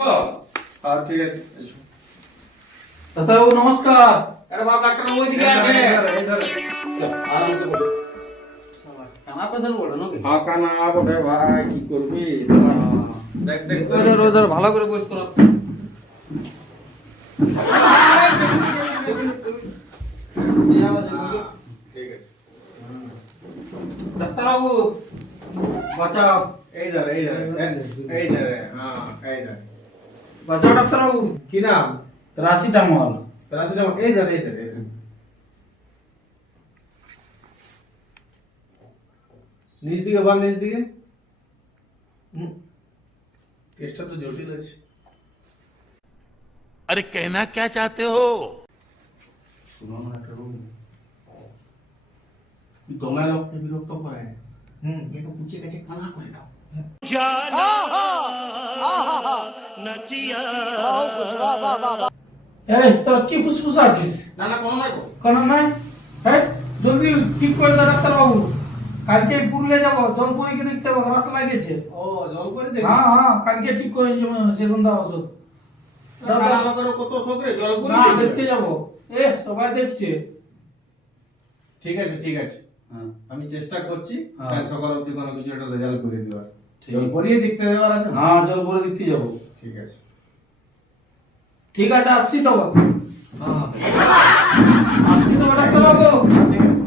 ঠিক আছে। ডাক্তারবাবু নমস্কার। আরে বাপ, ডাক্তার ওইদিকে আছে। আরামসে বসো। কানা পেশেন্ট বলো নাকি? হ্যাঁ, কানা বটে ভাই, কি করবি? দেখ দেখ ওদের ভালো করে বস করো। ঠিক আছে। ডাক্তারবাবু বাঁচাও, এই ধরে, এই ধরে, এই ধরে, হ্যাঁ, এই ধরে। বাঁচাও ডাক্তারবাবু। কি নাম? প্যারাসিটামল। প্যারাসিটামল, এই ধরে, এই ধরে, এই ধরে। নিচ দিকে বাম, নিচ দিকে। টেস্টটা তো জটিল আছে। अरे कहना क्या चाहते हो? শুনো না ডাক্তারবাবু, দমে লোককে বিরক্ত করে। একটু পুছে গেছে, কানা করে দাও। এই তোরা কি ফুসফুস আছিস? না না, কোনো নাই গো। কেন নাই? হ্যাঁ, জলদি ঠিক করে দাও ডাক্তারবাবু। কালকে পুরুলিয়া যাবো, জল পরীক্ষা দেখতে হবে, রাস লাগেছে। ও, জল করে দেখ। হ্যাঁ হ্যাঁ, কালকে ঠিক করে সেগুন দা ওষুধ। কানা লোকের কত শোক রে, জল করে না, দেখবে। দেখতে যাবো। সবাই দেখছে। ঠিক আছে, ঠিক আছে। হ্যাঁ, আমি চেষ্টা করছি হ্যাঁ। কাল সকাল অবধি কোনো কিছু একটা রেজাল্ট করে দেওয়ার। ঠিক। জল পরিয়ে দেখতে দেওয়ার আছে না? হ্যাঁ, জল পরে দেখতে যাবো। ঠিক আছে। ঠিক আছে, আসছি তো। হ্যাঁ, আসছি তো ডাক্তারবাবু। ঠিক আছে।